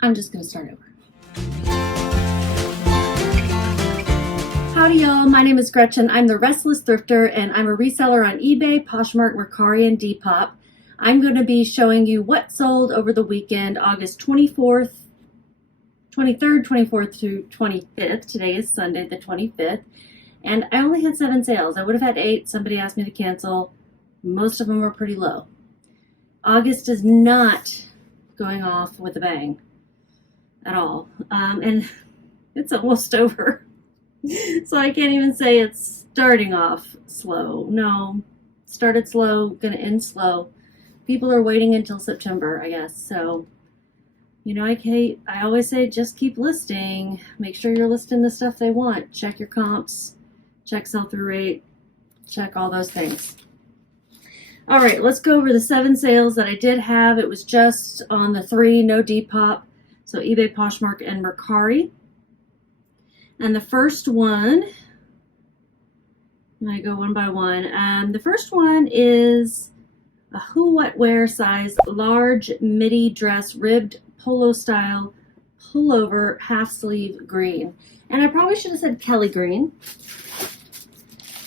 I'm just going to start over. Howdy y'all, my name is Gretchen. I'm the Restless Thrifter and I'm a reseller on eBay, Poshmark, Mercari, and Depop. I'm going to be showing you what sold over the weekend, August 23rd, 24th through 25th. Today is Sunday, the 25th. And I only had 7 sales. I would have had 8. Somebody asked me to cancel. Most of them were pretty low. August is not going off with a bang at all. And it's almost over. So I can't even say it's starting off slow. No, started slow, gonna end slow. People are waiting until September, I guess. So, you know, I always say just keep listing. Make sure you're listing the stuff they want. Check your comps, check sell-through rate, check all those things. All right, let's go over the 7 sales that I did have. It was just on the 3, no Depop. So eBay, Poshmark, and Mercari. And the first one, I go one by one. The first one is a who, what, where size large midi dress ribbed polo style pullover half sleeve green. And I probably should have said Kelly green.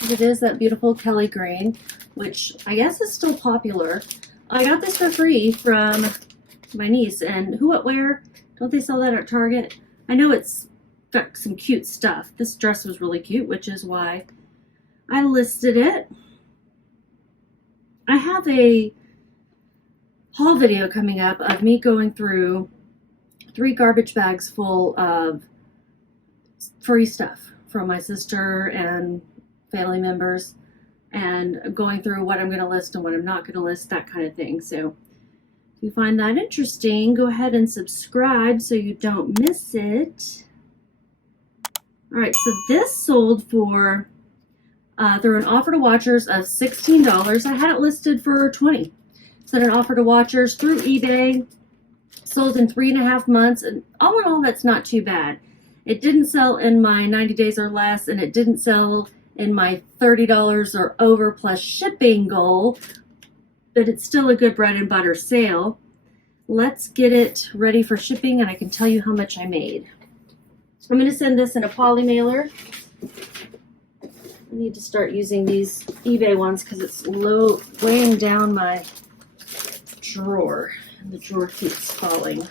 It is that beautiful Kelly green, which I guess is still popular. I got this for free from my niece. And who, what, where? Don't they sell that at Target? I know it's got some cute stuff. This dress was really cute, which is why I listed it. I have a haul video coming up of me going through 3 garbage bags full of free stuff from my sister and family members, and going through what I'm going to list and what I'm not going to list, that kind of thing. So if you find that interesting, go ahead and subscribe so you don't miss it. All right, so this sold for, through an offer to watchers of $16. I had it listed for $20. Sent an offer to watchers through eBay, sold in 3.5 months, and all in all, that's not too bad. It didn't sell in my 90 days or less, and it didn't sell in my $30 or over plus shipping goal, but it's still a good bread and butter sale. Let's get it ready for shipping, and I can tell you how much I made. I'm going to send this in a poly mailer. I need to start using these eBay ones because it's weighing down my drawer, and the drawer keeps falling.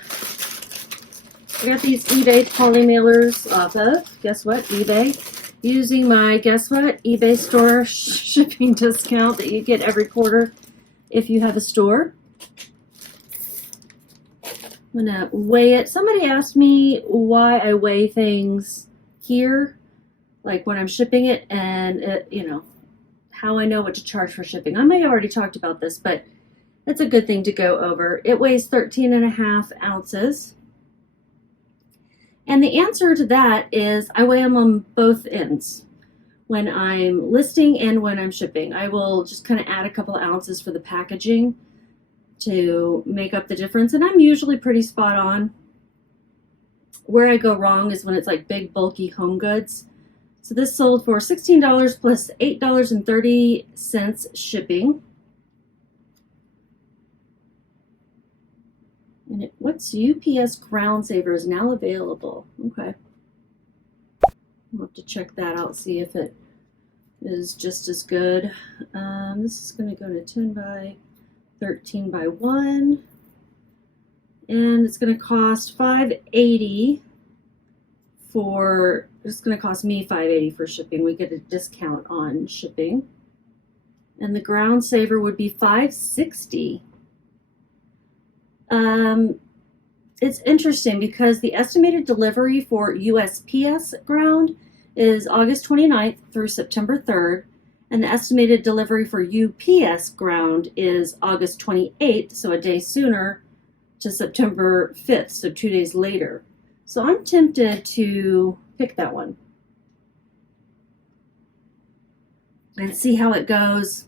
I got these eBay poly mailers off of, guess what, eBay, using my, guess what, eBay store shipping discount that you get every quarter if you have a store. I'm gonna weigh it. Somebody asked me why I weigh things here, like when I'm shipping it, and it, you know, how I know what to charge for shipping. I may have already talked about this, but it's a good thing to go over. It weighs 13.5 ounces. And the answer to that is I weigh them on both ends. When I'm listing and when I'm shipping, I will just kind of add a couple of ounces for the packaging to make up the difference, and I'm usually pretty spot on. Where I go wrong is when it's like big bulky home goods. So this sold for $16 plus $8.30 shipping. And what's UPS Ground Saver is now available. Okay. I'll have to check that out, see if it is just as good. This is going to go to 10 by 13 by 1, and it's going to cost $5.80 for, it's going to cost me $5.80 for shipping. We get a discount on shipping, and the ground saver would be $5.60. It's interesting because the estimated delivery for USPS ground is August 29th through September 3rd. And the estimated delivery for UPS ground is August 28th, so a day sooner, to September 5th, so 2 days later. So I'm tempted to pick that one and see how it goes.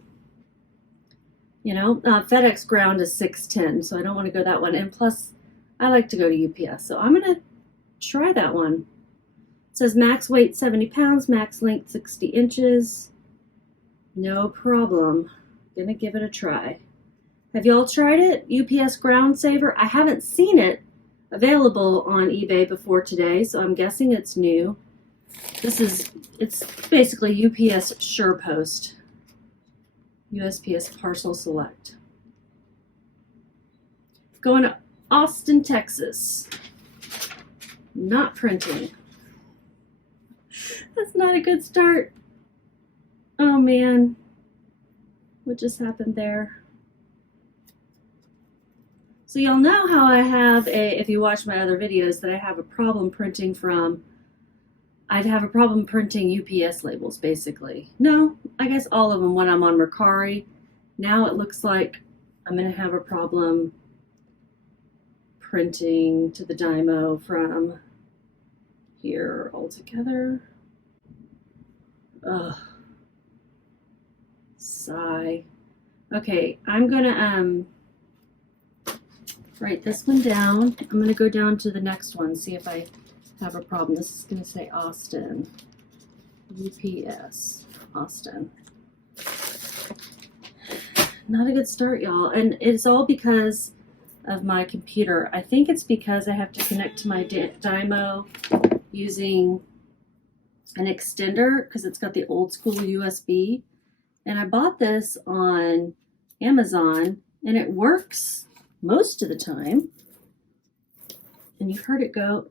You know, FedEx ground is $6.10, so I don't want to go that one. And plus, I like to go to UPS, so I'm going to try that one. It says max weight 70 pounds, max length 60 inches. No problem. Gonna give it a try. Have y'all tried it? UPS Ground Saver? I haven't seen it available on eBay before today, so I'm guessing it's new. It's basically UPS SurePost. USPS Parcel Select. Going to Austin, Texas. Not printing. That's not a good start. Oh man. What just happened there? So y'all know how I have if you watch my other videos, that I have a problem printing I'd have a problem printing UPS labels, basically. No, I guess all of them when I'm on Mercari. Now it looks like I'm going to have a problem printing to the Dymo from here altogether. Ugh. Sigh. Okay, I'm going to write this one down. I'm going to go down to the next one, see if I have a problem. This is going to say Austin. UPS. Austin. Not a good start, y'all. And it's all because of my computer. I think it's because I have to connect to my Dymo using an extender because it's got the old school USB. And I bought this on Amazon and it works most of the time. And you've heard it go,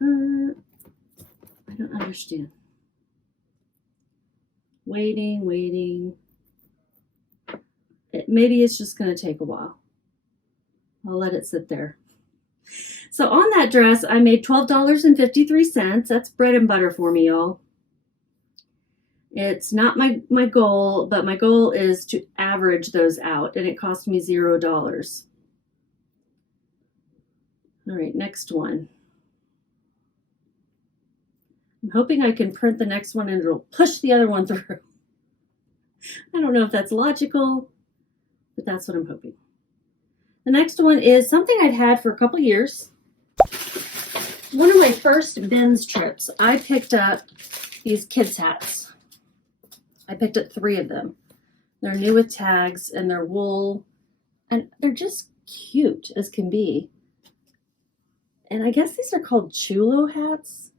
I don't understand. Waiting. Maybe it's just going to take a while. I'll let it sit there. So on that dress, I made $12.53. That's bread and butter for me, y'all. It's not my goal, but my goal is to average those out, and it cost me $0. All right, next one. I'm hoping I can print the next one and it'll push the other one through. I don't know if that's logical, but that's what I'm hoping. The next one is something I've had for a couple years. One of my first bins trips, I picked up these kids' hats. I picked up 3 of them. They're new with tags and they're wool and they're just cute as can be. And I guess these are called chulo hats,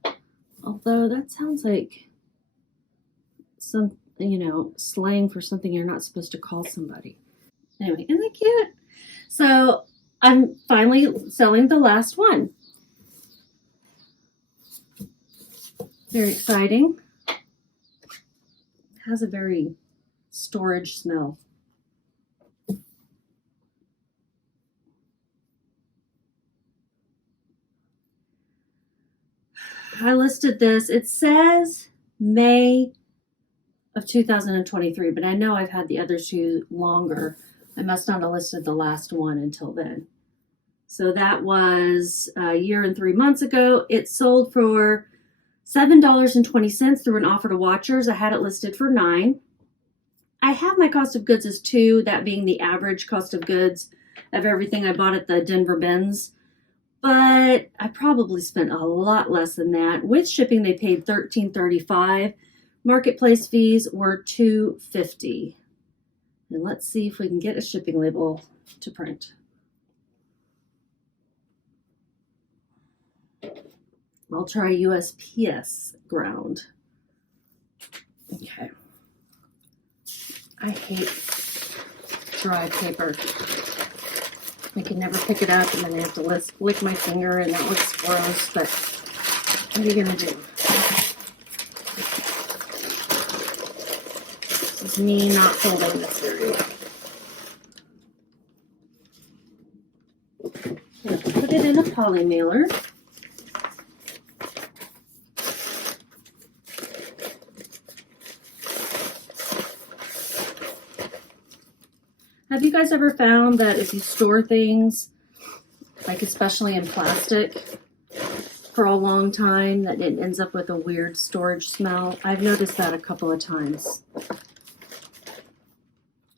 although that sounds like some, slang for something you're not supposed to call somebody. Anyway, isn't that cute? So I'm finally selling the last one. Very exciting. It has a very storage smell. I listed this. It says May of 2023, but I know I've had the other 2 longer. I must not have listed the last one until then. So that was a year and 3 months ago. It sold for $7.20 through an offer to watchers. I had it listed for $9. I have my cost of goods as $2, that being the average cost of goods of everything I bought at the Denver bins. But I probably spent a lot less than that. With shipping, they paid $13.35. Marketplace fees were $2.50. And let's see if we can get a shipping label to print. I'll try USPS ground. Okay. I hate dry paper. I can never pick it up and then I have to lick my finger and that looks gross, but what are you gonna do? This is me not folding this very well. I'm gonna put it in a poly mailer. Have you guys ever found that if you store things, like especially in plastic, for a long time, that it ends up with a weird storage smell? I've noticed that a couple of times.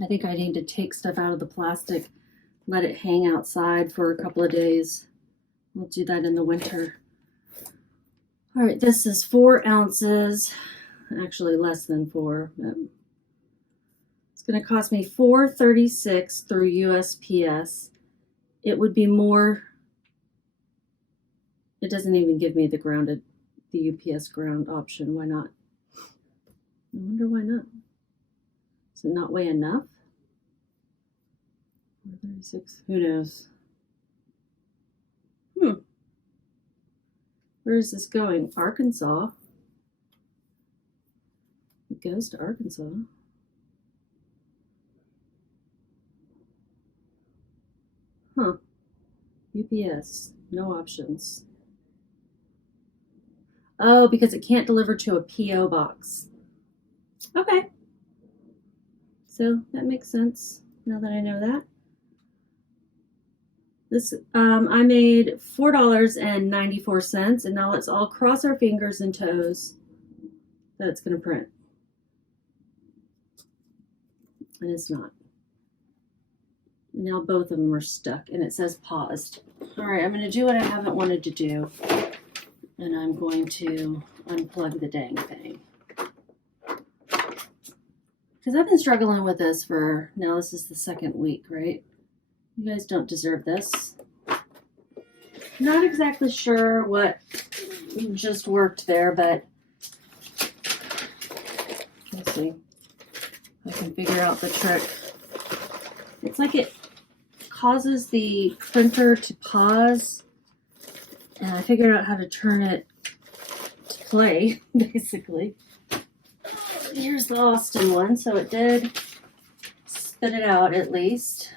I think I need to take stuff out of the plastic, let it hang outside for a couple of days. We'll do that in the winter. All right, this is 4 ounces, actually less than 4. But it's going to cost me $4.36 through USPS. It would be more It doesn't even give me the UPS ground option. Why not? I wonder why not. Does it not weigh enough? 436. Who knows? Where is this going? Arkansas. It goes to Arkansas. Huh. UPS. No options. Oh, because it can't deliver to a PO box. Okay. So that makes sense now that I know that. This I made $4.94, and now let's all cross our fingers and toes that it's going to print. And it's not. And now both of them are stuck, and it says paused. All right, I'm going to do what I haven't wanted to do, and I'm going to unplug the dang thing. Because I've been struggling with this for, now this is the second week, right? You guys don't deserve this. Not exactly sure what just worked there, but let's see. I can figure out the trick. It's like it causes the printer to pause, and I figured out how to turn it to play, basically. Here's the Austin one, so it did spit it out at least.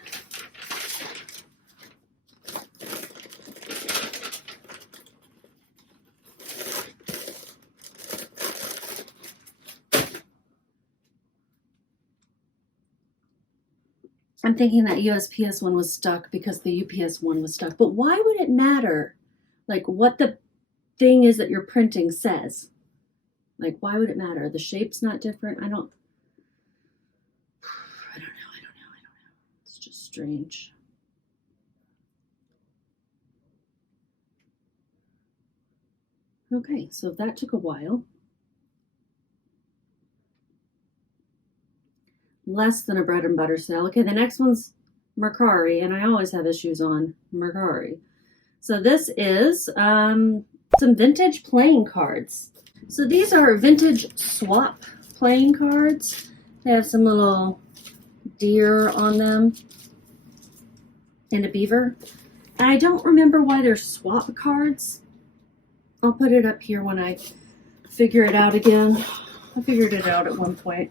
I'm thinking that USPS one was stuck because the UPS one was stuck. But why would it matter? Like what the thing is that you're printing says. Like why would it matter? The shape's not different. I don't know. It's just strange. Okay, so that took a while. Less than a bread and butter sale. Okay, the next one's Mercari, and I always have issues on Mercari. So this is some vintage playing cards. So these are vintage swap playing cards. They have some little deer on them and a beaver. And I don't remember why they're swap cards. I'll put it up here when I figure it out again. I figured it out at one point.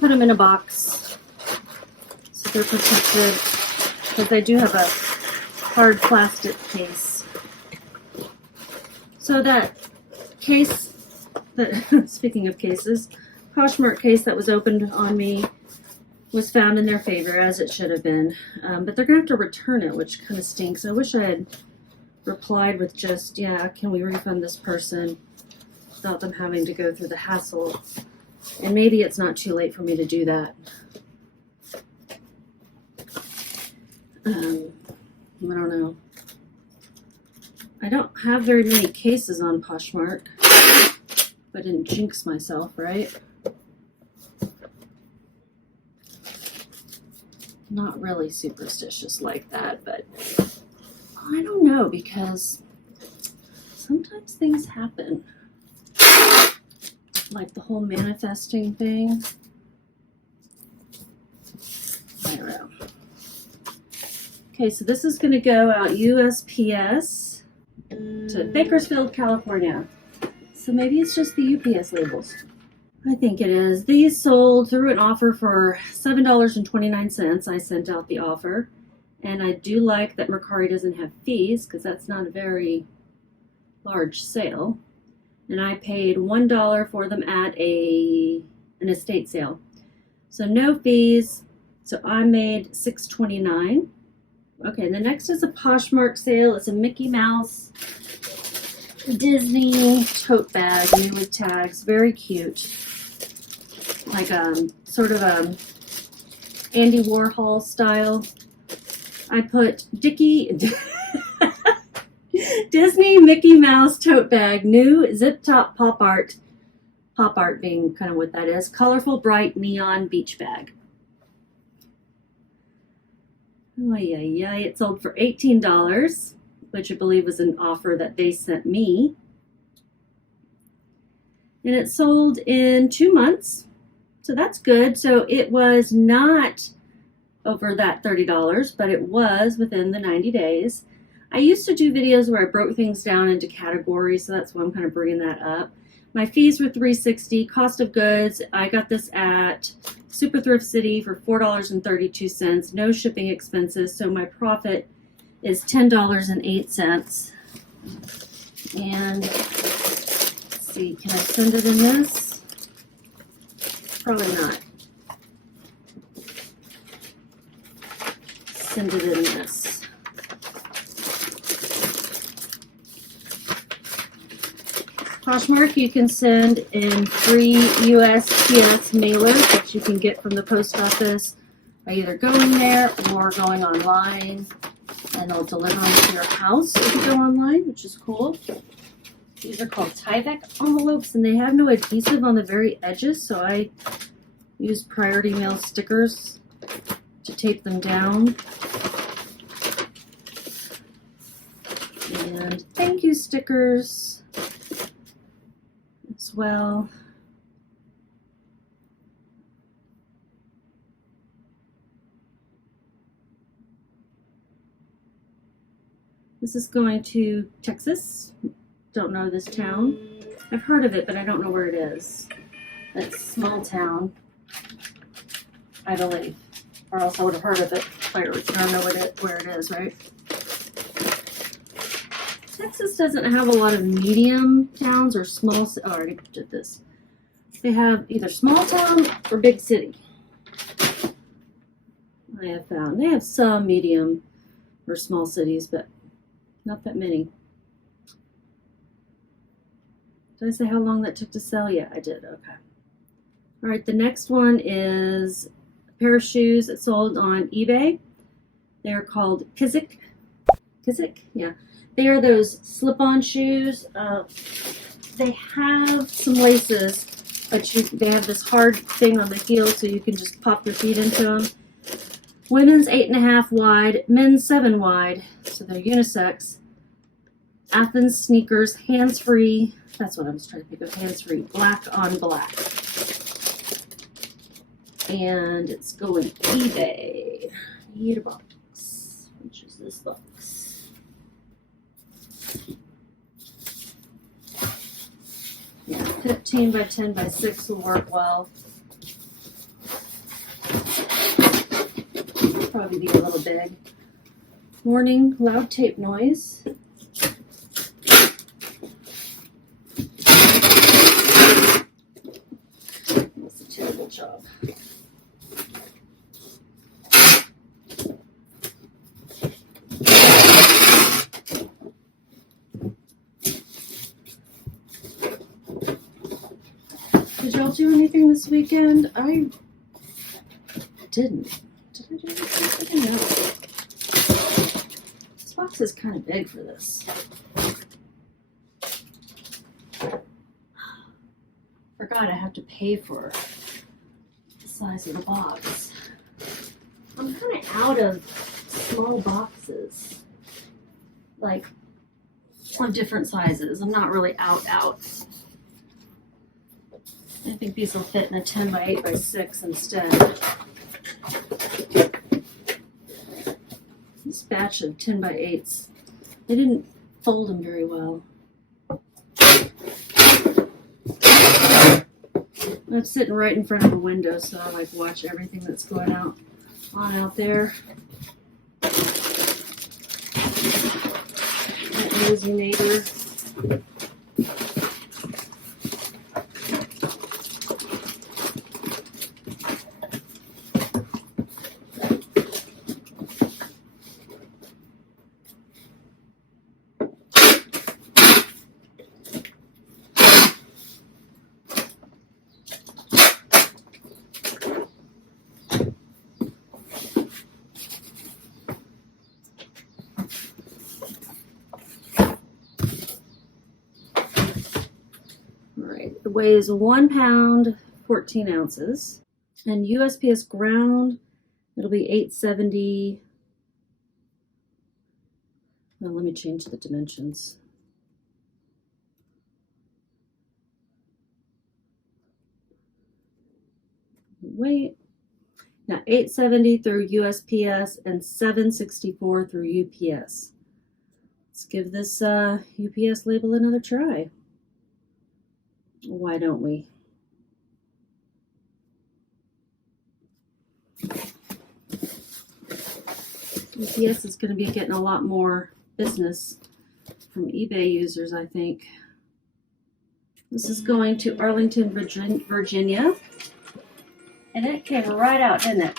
Put them in a box so they're protected, because they do have a hard plastic case. So that case, speaking of cases, Poshmark case that was opened on me was found in their favor, as it should have been. But they're going to have to return it, which kind of stinks. I wish I had replied with just, yeah, can we refund this person, without them having to go through the hassle. And maybe it's not too late for me to do that. I don't know. I don't have very many cases on Poshmark. If I didn't jinx myself, right? Not really superstitious like that, but I don't know, because sometimes things happen. Like the whole manifesting thing. I don't know. Okay, so this is going to go out USPS to Bakersfield, California. So maybe it's just the UPS labels. I think it is. These sold through an offer for $7.29. I sent out the offer. And I do like that Mercari doesn't have fees, because that's not a very large sale. And I paid $1 for them at an estate sale. So no fees. So I made $6.29. Okay, the next is a Poshmark sale. It's a Mickey Mouse Disney tote bag, new with tags. Very cute. Like sort of Andy Warhol style. I put Dickie Disney Mickey Mouse tote bag, new zip top pop art. Pop art being kind of what that is. Colorful, bright, neon beach bag. Oh, yeah. It sold for $18, which I believe was an offer that they sent me. And it sold in 2 months. So that's good. So it was not over that $30, but it was within the 90 days. I used to do videos where I broke things down into categories, so that's why I'm kind of bringing that up. My fees were $3.60. Cost of goods, I got this at Super Thrift City for $4.32. No shipping expenses, so my profit is $10.08. And let's see, can I send it in this? Probably not. Send it in this. Poshmark, you can send in free USPS mailers that you can get from the post office by either going there or going online, and they'll deliver them to your house if you go online, which is cool. These are called Tyvek envelopes, and they have no adhesive on the very edges, so I use Priority Mail stickers to tape them down. And thank you stickers as well. This is going to Texas. Don't know this town. I've heard of it, but I don't know where it is. It's a small town, I believe. Or else I would have heard of it if I don't know where it is, right? Texas doesn't have a lot of medium towns or small. Oh, I already did this. They have either small town or big city. I have found they have some medium or small cities, but not that many. Did I say how long that took to sell? Yeah, I did. Okay. All right. The next one is a pair of shoes that sold on eBay. They're called Kizik. Kizik? Yeah. They are those slip-on shoes. They have some laces, but they have this hard thing on the heel so you can just pop your feet into them. Women's 8.5 wide, men's 7 wide, so they're unisex. Athens sneakers, hands-free. That's what I was trying to think of, hands-free, black on black. And it's going eBay. Need a box. Which is this box? Yeah, 15 by 10 by 6 will work well. Probably be a little big. Warning, loud tape noise. That's a terrible job. Did y'all do anything this weekend? I didn't. Did I do anything? No. This box is kind of big for this. Forgot I have to pay for the size of the box. I'm kind of out of small boxes, like on different sizes. I'm not really out. I think these will fit in a 10 by 8 by 6 instead. This batch of 10 by 8s, they didn't fold them very well. I'm sitting right in front of a window, so I like watch everything that's going on out there. That nosy neighbor. All right, it weighs 1 pound, 14 ounces. And USPS ground, it'll be 870. Well, let me change the dimensions. Wait. Now 870 through USPS and 764 through UPS. Let's give this UPS label another try. Why don't we? UPS is going to be getting a lot more business from eBay users, I think. This is going to Arlington, Virginia. And it came right out, didn't it?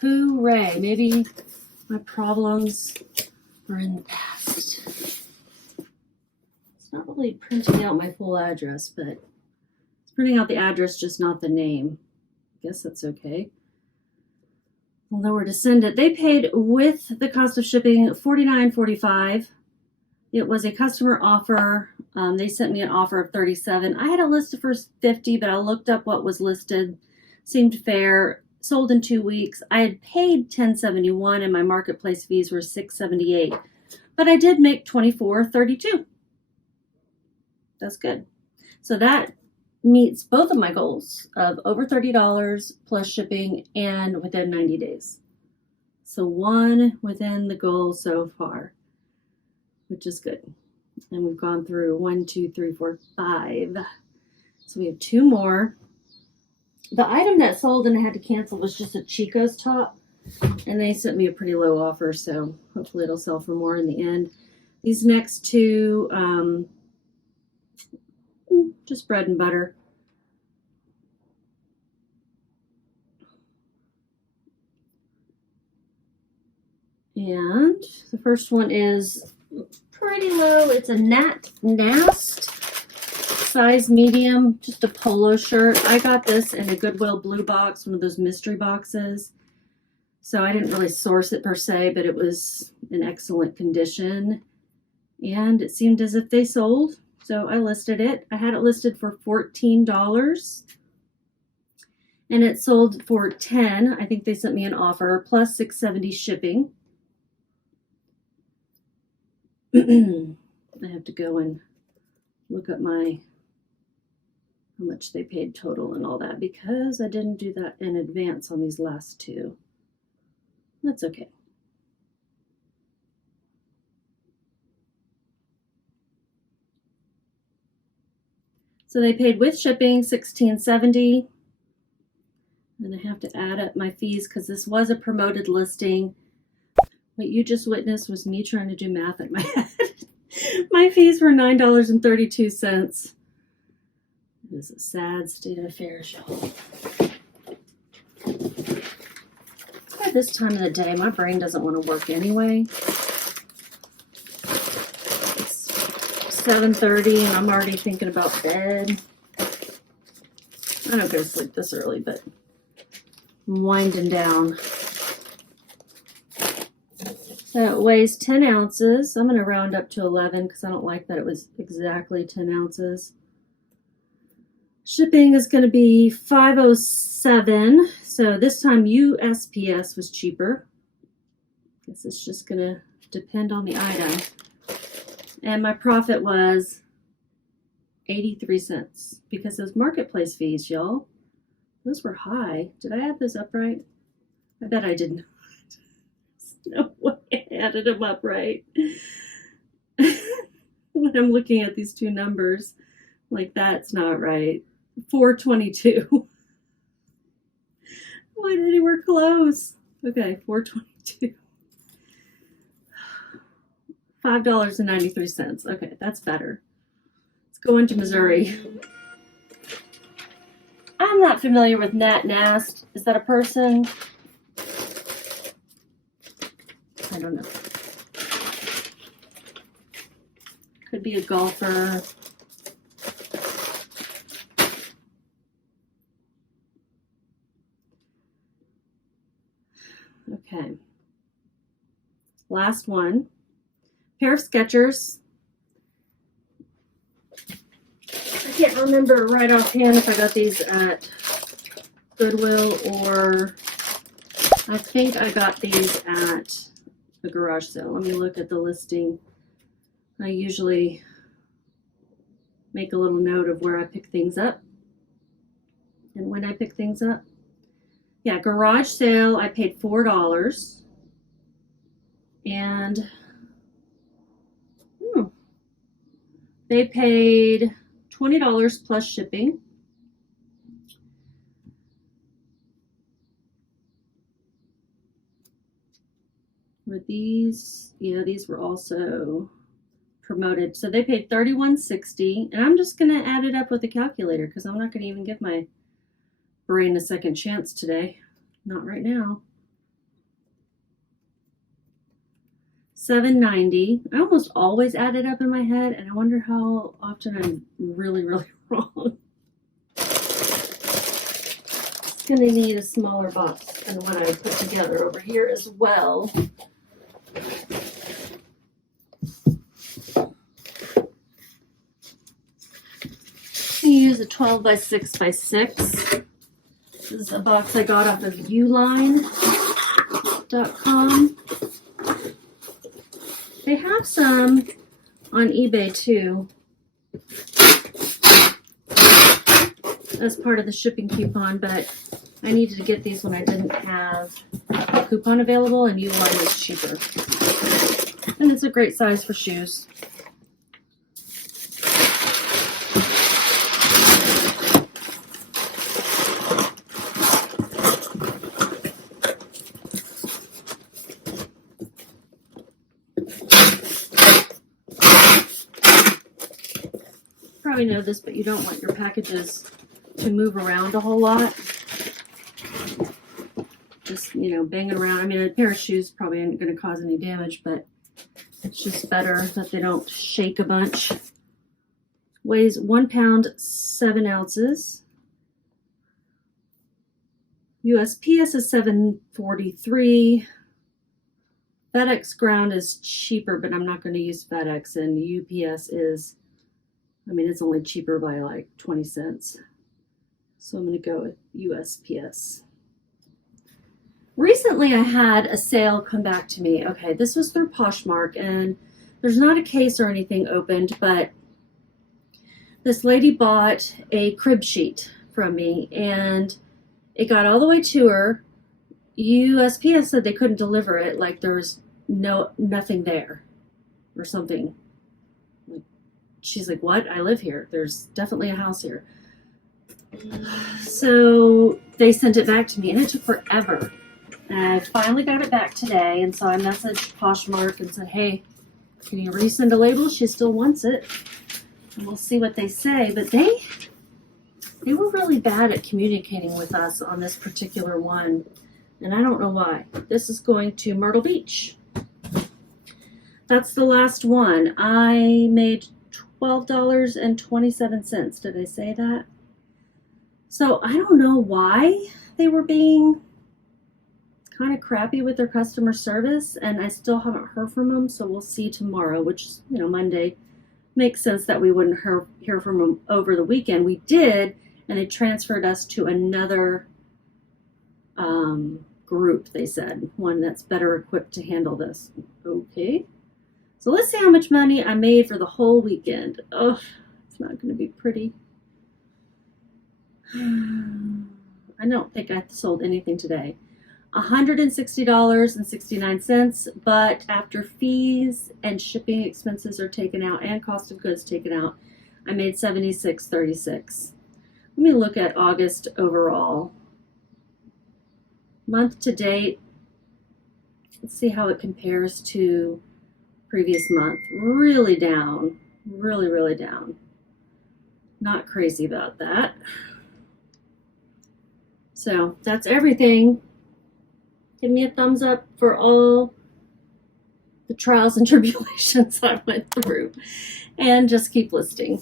Hooray. Maybe my problems were in the past. It's not really printing out my full address, but it's printing out the address, just not the name. I guess that's okay. We'll know where to send it. They paid with the cost of shipping $49.45. It was a customer offer. They sent me an offer of $37. I had it listed for $50, but I looked up what was listed. Seemed fair. Sold in 2 weeks. I had paid $10.71 and my marketplace fees were $6.78. But I did make $24.32. That's good. So that meets both of my goals of over $30 plus shipping and within 90 days. So one within the goal so far, which is good. And we've gone through 1, 2, 3, 4, 5. So we have 2 more. The item that sold and I had to cancel was just a Chico's top. And they sent me a pretty low offer, so hopefully it'll sell for more in the end. These next 2, just bread and butter. And the first one is pretty low. It's a Nast size medium, just a polo shirt. I got this in a Goodwill blue box, one of those mystery boxes. So I didn't really source it per se, but it was in excellent condition. And it seemed as if they sold. So I listed it. I had it listed for $14. And it sold for $10. I think they sent me an offer plus $6.70 shipping. I have to go and look up how much they paid total and all that because I didn't do that in advance on these last 2. That's okay. So they paid with shipping $16.70. And I have to add up my fees because this was a promoted listing. What you just witnessed was me trying to do math in my head. My fees were $9.32. It is a sad state of affairs, y'all. By this time of the day, my brain doesn't want to work anyway. It's 7:30 and I'm already thinking about bed. I don't go to sleep this early, but I'm winding down. So it weighs 10 ounces. I'm going to round up to 11 because I don't like that it was exactly 10 ounces. Shipping is going to be $5.07. So this time USPS was cheaper. Guess it's just going to depend on the item. And my profit was 83 cents because those marketplace fees, y'all, those were high. Did I add those up right? I bet I didn't. No way I added them up right. When I'm looking at these 2 numbers, like that's not right. 422. Why did we're close? Okay, 422. $5.93. Okay, that's better. Let's go into Missouri. I'm not familiar with Nast. Is that a person? I don't know. Could be a golfer. Okay. Last one. Pair of Skechers. can't remember right offhand if I got these at Goodwill or I think I got these at the garage sale. Let me look at the listing. I usually make a little note of where I pick things up and when I pick things up. Yeah, garage sale, I paid $4. And they paid $20 plus shipping. Were these? Yeah, these were also promoted. So they paid $31.60, and I'm just gonna add it up with the calculator because I'm not gonna even give my brain a second chance today. Not right now. $7.90. I almost always add it up in my head, and I wonder how often I'm really, really wrong. It's gonna need a smaller box than what I put together over here as well. I use a 12 by 6 by 6. This is a box I got off of uline.com. They have some on eBay too as part of the shipping coupon, but I needed to get these when I didn't have a coupon available, and Uline is cheaper. And it's a great size for shoes. Probably know this, but you don't want your packages to move around a whole lot. Just, banging around. I mean, a pair of shoes probably isn't going to cause any damage, but it's just better that they don't shake a bunch. Weighs 1 pound, 7 ounces. USPS is $7.43. FedEx Ground is cheaper, but I'm not going to use FedEx, and UPS is, it's only cheaper by like 20 cents. So I'm going to go with USPS. Recently, I had a sale come back to me. Okay, this was through Poshmark, and there's not a case or anything opened, but this lady bought a crib sheet from me, and it got all the way to her. USPS said they couldn't deliver it, like there was nothing there or something. She's like, what? I live here. There's definitely a house here. So they sent it back to me, and it took forever. And I finally got it back today, and so I messaged Poshmark and said, hey, can you resend a label? She still wants it. And we'll see what they say. But they were really bad at communicating with us on this particular one, and I don't know why. This is going to Myrtle Beach. That's the last one. I made $12.27. Did I say that? So I don't know why they were being kind of crappy with their customer service, and I still haven't heard from them, so we'll see tomorrow, which, Monday. Makes sense that we wouldn't hear from them over the weekend. We did, and they transferred us to another group, they said, one that's better equipped to handle this. Okay. So let's see how much money I made for the whole weekend. Oh, it's not going to be pretty. I don't think I sold anything today. $160.69, but after fees and shipping expenses are taken out and cost of goods taken out, I made $76.36. Let me look at August overall. Month to date, let's see how it compares to previous month. Really down, really, really down. Not crazy about that. So that's everything. Give me a thumbs up for all the trials and tribulations I went through, and just keep listening.